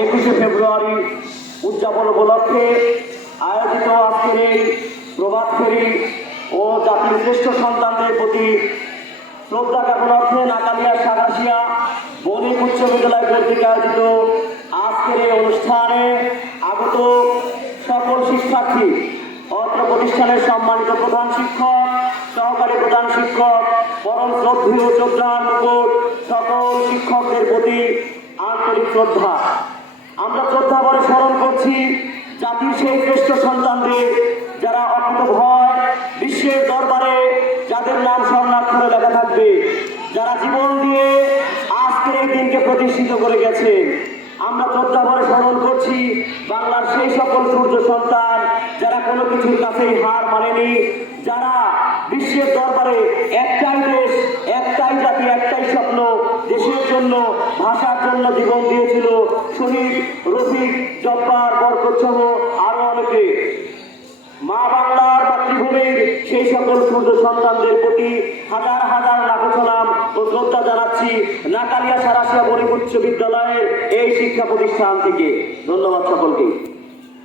21শে ফেব্রুয়ারি উদযাপন উপলক্ষে আয়োজিত আজকের এই প্রভাত ফেরি ও জাতির শ্রেষ্ঠ সন্তানদের প্রতি শ্রদ্ধা জ্ঞাপনার্থে নাকালিয়া সাগাশিয়া বণিক উচ্চ বিদ্যালয় কর্তৃক আয়োজিত আজকের এই অনুষ্ঠানে আগত সকল শিক্ষার্থী, অত্র প্রতিষ্ঠানের সম্মানিত প্রধান শিক্ষক, সহকারী প্রধান শিক্ষক, পরম শ্রদ্ধেয় যোদ্ধার মুকুট সকল শিক্ষকদের প্রতি আন্তরিক শ্রদ্ধা। আমরা শ্রদ্ধা ভরে স্মরণ করছি জাতির সেই শ্রেষ্ঠ সন্তানদের, যারা অকুত ভয় বিশ্বের দরবারে যাদের নাম স্বর্ণাক্ষরে লেখা থাকবে, যারা জীবন দিয়ে আজকের এই দিনকে প্রতিষ্ঠিত করে গেছে। আমরা শ্রদ্ধা ভরে স্মরণ করছি বাংলার সেই সকল সূর্য সন্তান, যারা কোনো কিছুর কাছেই হার মানেনি, যারা বিশ্বের দরবারে একটাই দেশ, একটাই জাতি, একটাই স্বপ্ন, দেশের জন্য, ভাষার জন্য জীবন দিয়েছিল। শহীদ রফিক, জব্বার, বরকত সহ আরো অনেকে। মা বাংলার মাতৃভূমির সেই সকল সূর্য সন্তানদের প্রতি হাজার হাজার লাখো সালাম ও শ্রদ্ধা জানাচ্ছি নাকালিয়া সাগাশিয়া বণিক উচ্চ বিদ্যালয়ের এই শিক্ষা প্রতিষ্ঠান থেকে। ধন্যবাদ সকলকে।